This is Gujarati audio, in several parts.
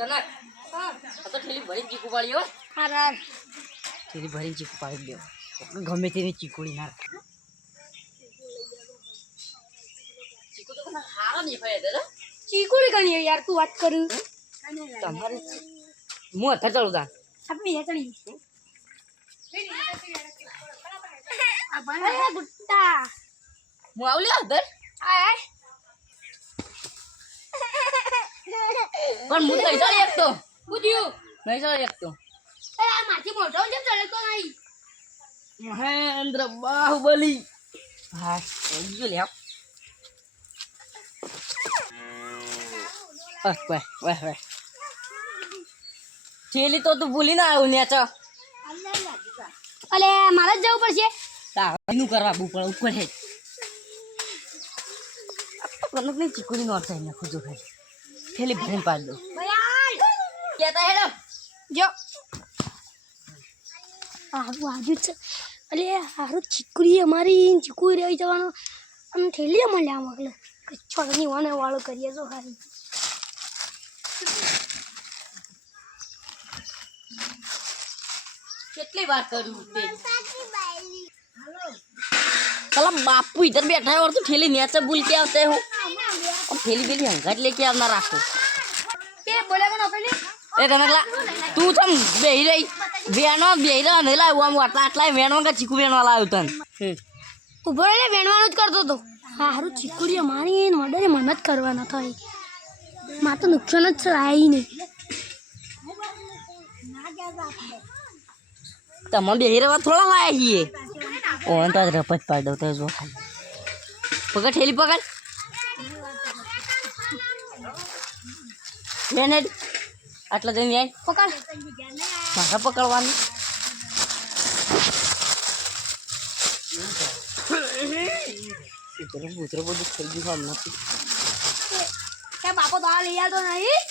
કનક તો ઠેલી ભરી ચીકુ પાડી હો. હારા ઠેલી ભરીને ચીકુ પાડી દેવો ગમે તેની ચીકુડી ના. ચીકુ તો કનક નહીં ખાય દાદા. ચીકુડી કની યાર તું વાત કરું. તમારે હું ચાલુ તા આપણે હેતણી. અરે ગુટ્ટા હું આવું લે અધર આય પણ હું નહીં ચાલી શકતો પૂછ્યું. નહીં ચાલી શકતો એ આ માથી મોટો છે ચડતો નહીં. મહેન્દ્ર બાહુબલી. હા સમજો લે વાહ વાહ વાહ વાહ છેલી તો તું ભૂલી ના આવ્યું નેચો અલે મારે જ જવું પડશે. તાનું કરવા બુ પણ ઉપર હે. કનકની ચીકુની નોટ થાય નાખું જો ખાલી. થેલી ભરીને પાડી દઉં. કેતા હેડો. જો. આવું આજુ છે. અલે હારું ચીકુરી અમારી ચીકુરી આવી જવાનો. અને થેલી મળે આ મગલે છોડની વાને વાળો કરીએ તો ખાલી કેટલી વાર કરું તે? કલા બાપુ ઇધર બેઠા ઓર તો થેલી નેચે ભૂલ કે આવતે હું. થેલી પેલી હંગાટ લે કે આવના રાખો એ તમે તું તમ બેહી રહી? બેનો બેહી રહ્યા નહીં લાવ્યું આમ આટલા આટલા વેણવા કે ચીકુ વેણવા લાવ્યું તને? ઊભો રહીને વેણવાનું જ કરતો તો. હારું ચીકુડીઓ મારી એને ઓર્ડરે મને જ કરવાનો થાય. મારે તો નુકસાન જ થાય નહીં. તમે બેહી રહેવા થોડા લાયા છીએ. ઓન તો રપત પાડી દઉં તો જો પકડ ઠેલી પકડ. લેને આટલા જઈને જાય. પકડ. મારે પકડવાનું. કૂતરો કૂતરો બધું થઈ ગયું આમ નથી કે બાપો તો લઈ આવતો નહીં?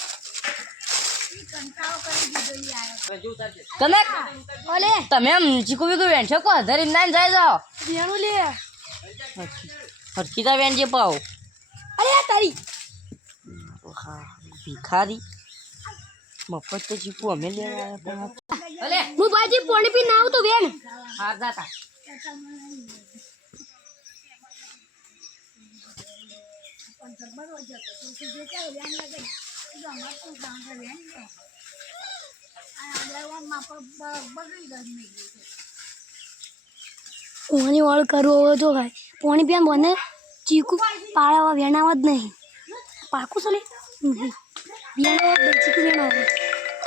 કનક ઓલે. તમે આમ ચીકુ બીકુ છો કો? ધરી ના જાય જાઓ. વેણું લે. હરખીતા વેણ જે પાવ અરે આ તારી હા ભિખારી. મફત તો ચીકુ અમે લેવા આવ્યા પણ અલે હું બાજી પાણી પી ના તો વેણ હાર જાતા પોણી વાળ કરવો હોય તો ભાઈ. પોણી પીવા મને ચીકુ પાળાવા વેણાવા જ નહીં. પાકું ચાલે નહીં વેણાવા જ નહીં, ચીકુ વેણાવા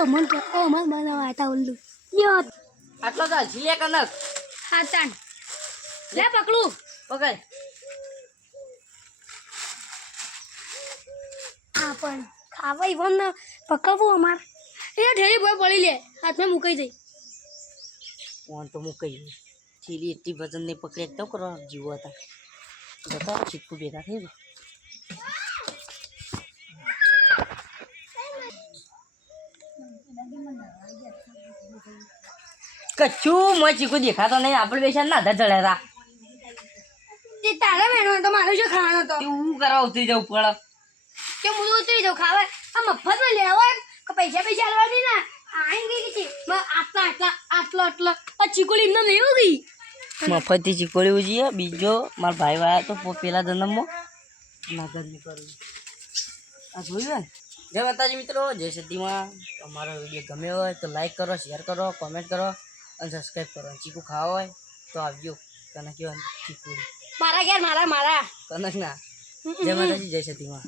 ઓ મન કે ઓ મન બનાવવા હતા ઉલ્લુ યો આટલો તો ઝીલે કનક હા તાન લે પકડું. પકડ. આ પણ ખાવા ઈવન પકડવું અમાર એ ઠેરી બોય પડી લે હાથમાં મુકાઈ જાય ફોન તો મૂકાઈ ચીલી એટલી વજન નહીં પકડે તો કરો જીવો હતા. જતા ચીકુ ભેગા થઈ ગયા. કચ્છું મોય ચીકુ દેખાતો નહીં. આપણે બેસા ના ધા ચડ્યા તે તારે વેણો તો મારે શું ખાવાનો તો? એવું કરવા ઉતરી જવું પડે કે હું તો ઉતરી જાઉં ખાવા. આ મફતમાં લેવા કે પૈસા પૈસા આલવાની ના. આઈ ગઈ છે. આટલા આટલા આટલો આટલો. આ ચીકુલી એમને નહીં ગઈ મફતથી ચીકુલી ઉજીએ બીજો મારા ભાઈ વાયા તો પેલા જન્મમાં. નાગરની કરું આ જોયું ને? જય માતાજી મિત્રો. જય સતીમાં. તમારો વીડિયો ગમ્યો હોય તો લાઈક કરો શેર કરો કોમેન્ટ કરો. અને સબસ્ક્રાઈબ કરો. અને ચીકુ ખાવા હોય તો આવજો. કનક ચીકુડી મારા ઘેર મારા મારા. કનક ના જય માતાજી જય સતીમાં.